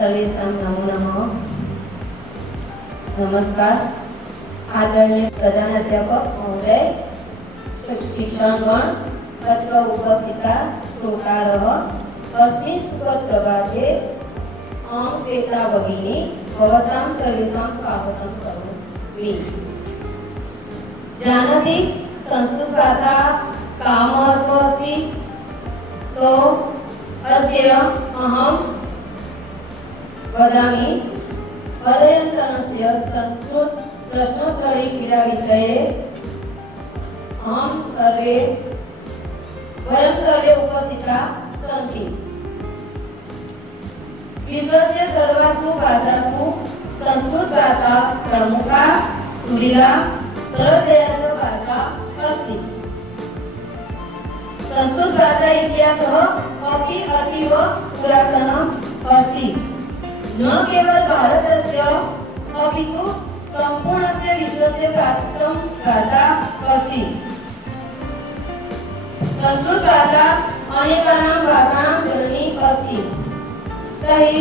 सर्वेषां नमो नमः। नमस्कार। आदरणीय प्रधानाध्यापक महोदय, शिक्षणगण अत्र उपस्थिता श्रोतारः, अस्मिन् सुप्रभाते अहं श्वेता भगिनी भवतां सर्वेषां स्वागतं करोमि। जानाति संस्कृतभाषा का महत्व अस्ति? तो अद्य अहं वदामि अध्ययनस्य संस्कृत प्रश्नोत्तरी क्रीडा विषये। वयं सर्वे उपस्थिता सन्ति। विश्वस्य सर्वासु भाषासु संस्कृत भाषा प्रमुखा, सुललिता, सरलतया च भाषा अस्ति। संस्कृत भाषा इतिहासः अपि अतीव पुरातनम् अस्ति। न केवल भारतस्य अपितु सम्पूर्णस्य विश्वस्य प्राचीन भाषा अस्ति। संस्कृत भाषा अनेकानां भाषाणां जननी अस्ति। तर्हि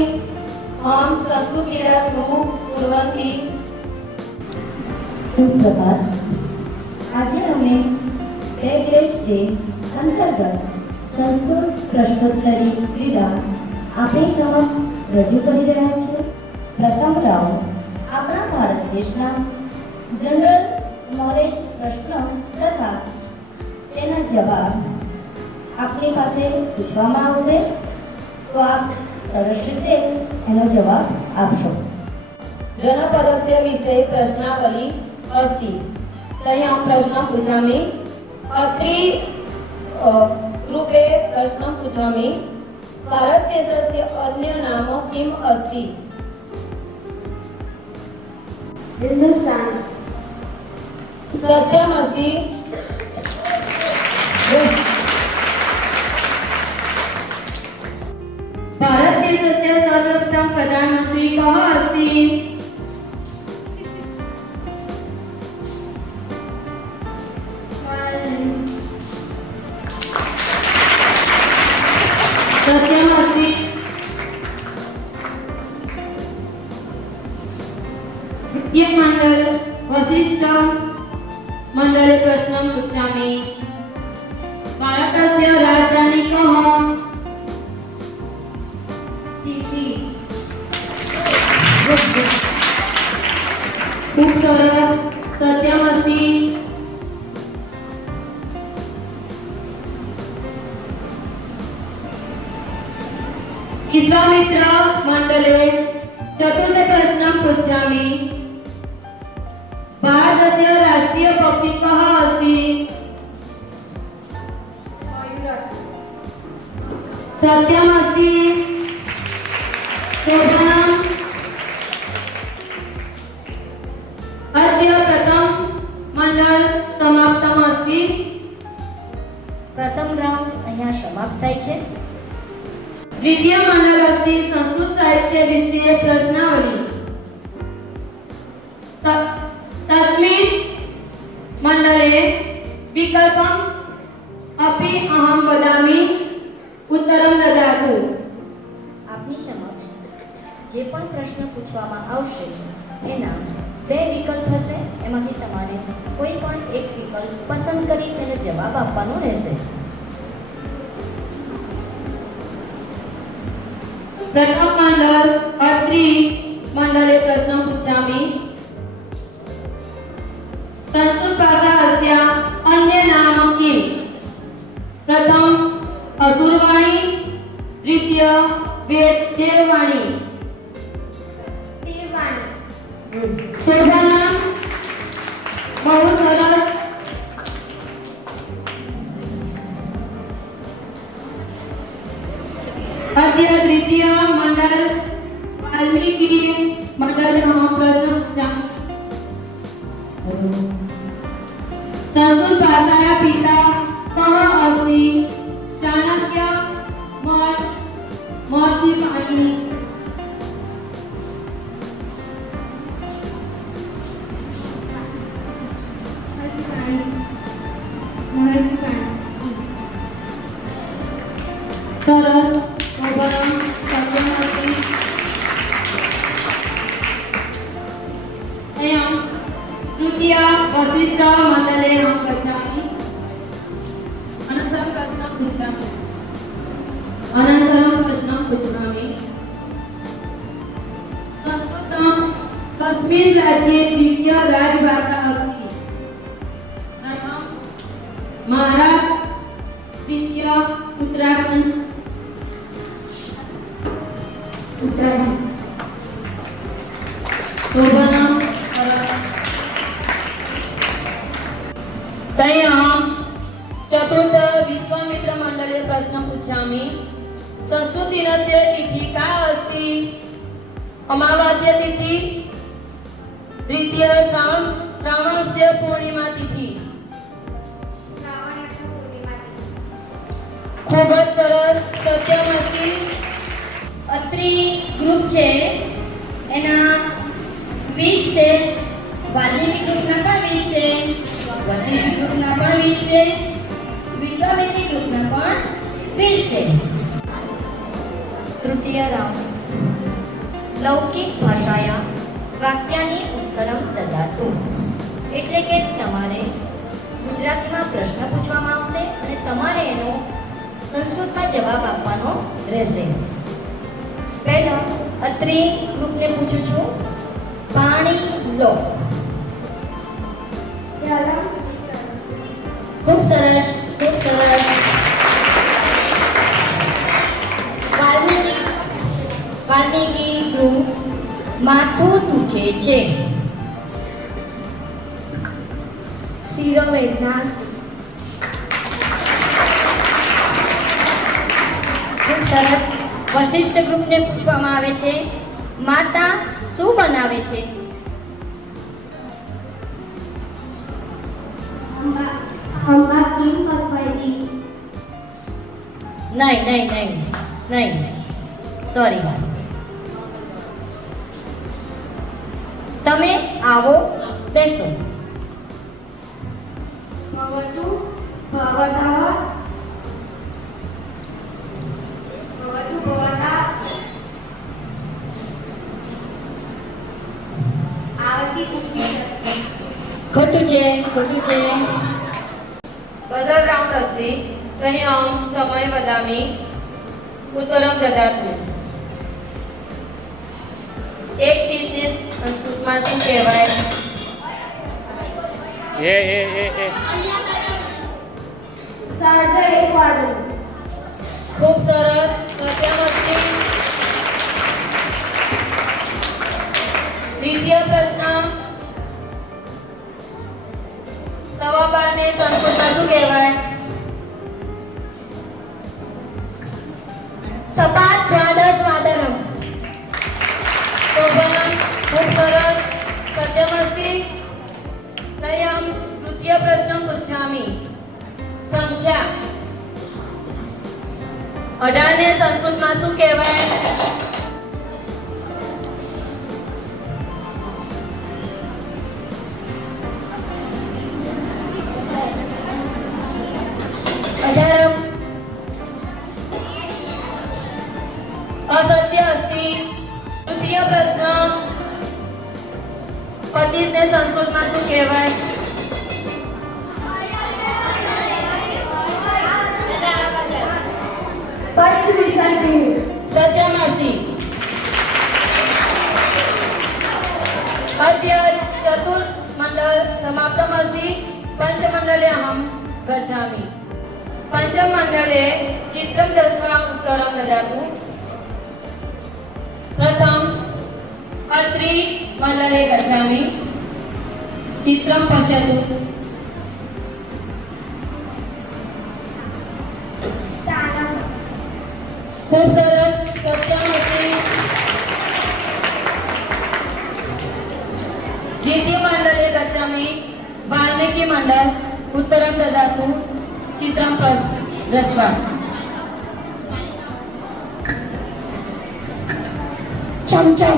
अहं संस्कृतक्रीडासु कुर्वन्ति। सुप्रभात। आज અમે ग्रेड डे अंतर्गत संस्कृत प्रश्नोत्तरी क्रीडा આપણી સમક્ષ રજૂ કરી રહ્યા છીએ। પ્રથમ રાઉન્ડ આપણા ભારત દેશના જનરલ નોલેજ પ્રશ્ન તથા તેના જવાબ આપની પાસે પૂછવામાં આવશે, તો આપ સરસ રીતે એનો જવાબ આપશો। जनपदस्य विषये प्रश्नावली अस्ति। तर्हि अहं प्रश्नं पृच्छामि। अत्रि रूपे प्रश्नं पृच्छामि। भारतदेशस्य अन्य नाम किम् अस्ति? हिंदुस्तान। सत्यमस्ति। भारतदेशस्य सर्वप्रथम प्रधानमन्त्री कः अस्ति? सत्यमस्ति। तृतीय मंडल वसिष्ठ मंडले प्रश्नं पृच्छामि। भारतस्य राजधानी कः? खूब सरस, सत्यमस्ति। विश्वामित्र मंडले चतुर्थ प्रश्नं पृच्छामि। भारतस्य राष्ट्रीय पक्षी कः अस्ति? सत्यमस्ति। शोभनम्। अद्य प्रथम मंडल समाप्तमस्ति। પ્રથમ રાઉન્ડ અહીંયા સમાપ્ત થાય છે। द्वितीय मंडल अस्ति संस्कृत साहित्य विषये प्रश्नावली। तस्मिन् मंडले विकल्पम् अपि अहं वदामि, उत्तरं ददातु। આપની સમક્ષ જે પણ પ્રશ્ન પૂછવામાં આવશે એના બે વિકલ્પ હશે, એમાંથી તમારે કોઈ પણ એક વિકલ્પ પસંદ કરી તેનો જવાબ આપવાનો રહેશે। प्रथम मंडल अत्रि मंडले प्रश्नं पृच्छामि। संस्कृत भाषा अस्या अन्य नाम किम्? प्रथम असुरवाणी, द्वितीय देववाणी। शोभनम्। बहु सरस। अद्य तृतीय मंडल वाल्मीकि मंडल प्रश्न पृच्छामि। संस्कृत भाषाया पिता कः अस्ति? चाणक्य, महर्षि पाणिनि। सरस, शोभनम्, सत्यमस्ति। वसिष्ठ मंडले अहं गच्छामि अनन्तरं प्रश्नं पृच्छामि संस्कृतं कस्मिन् राज्ये द्वितीय राजभाषा अस्ति प्रथम महाराष्ट्र द्वितीय उत्तराखंड शोभनम तै अहं चतुर्थ विश्वामित्र मंडले प्रश्नं पृच्छामि संस्कृतदिनस्य तिथि का अस्ति अमावास्या तिथि द्वितीय श्रावणस्य पूर्णिमा तिथि खूब ज सरस सत्यमस्ति અત્રિ ગ્રુપ છે એના 20 છે, વાલ્મીકી ગ્રુપના પણ 20 છે, વશિષ્ઠ ગ્રુપના પણ 20 છે, વિશ્વામિત્રી ગ્રુપના પણ 20 છે. તૃતીય રાઉન્ડ લૌકિક ભાષાયા વાક્યાની ઉત્તરમ દદાતુ, એટલે કે તમારે ગુજરાતીમાં પ્રશ્ન પૂછવામાં આવશે અને તમારે એનો સંસ્કૃતમાં જવાબ આપવાનો રહેશે. પહેલો અત્રિ ગ્રુપને પૂછું છું, પાણી લો. ખૂબ સરસ, ખૂબ સરસ. વાલ્મીકી ગ્રુપ માથું દુખે છે. શિરોવેદનાસ્તિ. ખૂબ સરસ. વશિષ્ઠ ગ્રુપને પૂછવામાં આવે છે, માતા શું બનાવે છે? નહીં, સોરી. તમે આવો, બેસો. ખોટું છે. बजर राउंड अस्ति तर्हि अहं समय वदामि उत्तरं ददातु 1:30 ने संस्कृतમાં શું કહેવાય? ખૂબ સરસ સત્યમસ્તિ. દ્વિતીય પ્રશ્ન 12:15 ને સંસ્કૃતમાં શું કહેવાય? સપાત દ્વાદશ વાદનમ. શોભનમ. ખૂબ સરસ સત્યમસ્તિ. તર્हि તૃતીય પ્રશ્ન પૃચ્છામિ સંખ્યા 18 ને સંસ્કૃતમાં શું કહેવાય? असत्य अस्ति. तृतीय प्रश्न 25 ने संस्कृतમાં શું કહેવાય? सत्यमस्ति. अद्य चतुर्मण्डल समाप्तमस्ति. पञ्चमण्डले अहं गच्छामि. पञ्चममण्डले चित्रं दृष्ट्वा उत्तरं ददातु. प्रथम अत्रि मण्डले गच्छामि. चित्रं पश्यतु. खूब सरस सत्यमस्ति. द्वितीय मण्डले गच्छामि. वाल्मीकि मण्डल उत्तरं ददातु. चित्रं दृष्ट्वा. चमचम.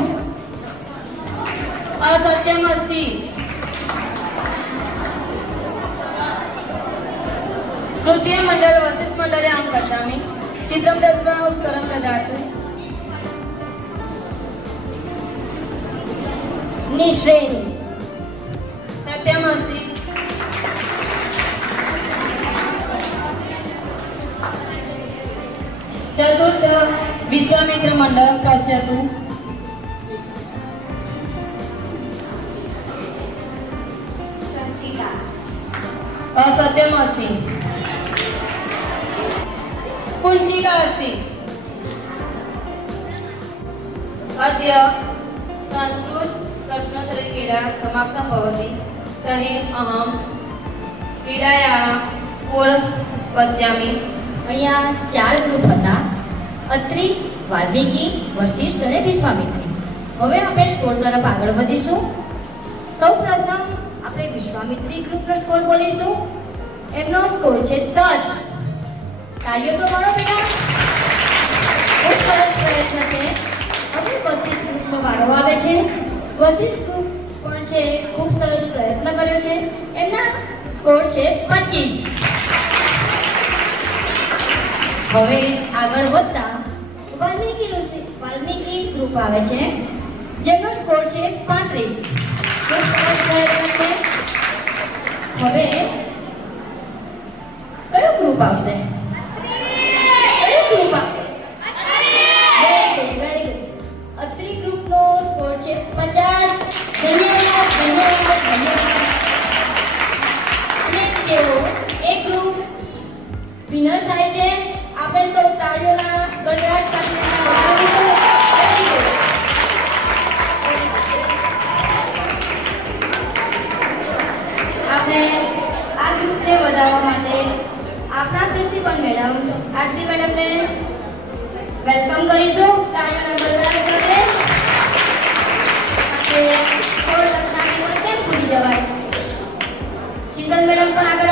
असत्यमस्ति. तृतीय मण्डल वसिष्ठ मण्डले अहं गच्छामि. चित्रं दृष्ट्वा उत्तरं ददातु. निश्रेणी. सत्यमस्ति. વિશ્વામિત્ર મંડળ કશ્યપુ, असत्यम अस्ति, कुञ्चिका अस्ति। अद्य संस्कृत प्रश्नोत्तरीक्रीडा समाप्ता भवति। तर्हि अहं क्रीडायाः स्कोर् पश्यामि। અહીંયા 4 ગ્રુપ હતા, અત્રિ, વાલ્મીકી, વશિષ્ઠ અને વિશ્વામિત્રી. હવે આપણે સ્કોર તરફ આગળ વધીશું. સૌપ્રથમ આપણે વિશ્વામિત્રી ગ્રુપનો સ્કોર બોલીશું. એમનો સ્કોર છે 10. તાળીઓ તો મારો બેટા. ખૂબ સરસ પ્રયત્ન છે. હવે વશિષ્ઠ ગ્રુપનો વારો આવે છે. વશિષ્ઠ ગ્રુપ પણ છે ખૂબ સરસ પ્રયત્ન કર્યો છે. એમના સ્કોર છે 25. હવે આગળ વધતા વાલ્મીકી ગ્રુપ આવે છે, જેમનો સ્કોર છે 35. ખૂબ સરસ પ્રયત્ન છે. હવે કયો ગ્રુપ આવશે? કયો ગ્રુપ આવશે? Very good. અત્રિ ગ્રુપનો સ્કોર છે 50. ધન્યવાદ. અને તેઓ એક ગ્રુપ વિનર થાય છે. આપણે સૌ તાળીઓના ગણરાજ સાથે તેમને વધાવીશું. Very good. આપણે આ ગ્રુપને વધારવા માટે આપણા પ્રિન્સિપલ મેડમ આરતી મેડમને વેલકમ કરીશું તાળીઓના ગણરાજ સાથે. આપણે સ્કોર લખનારની પણ કેમ ભૂલી જવાય. શીતલ મેડમ પણ આગળ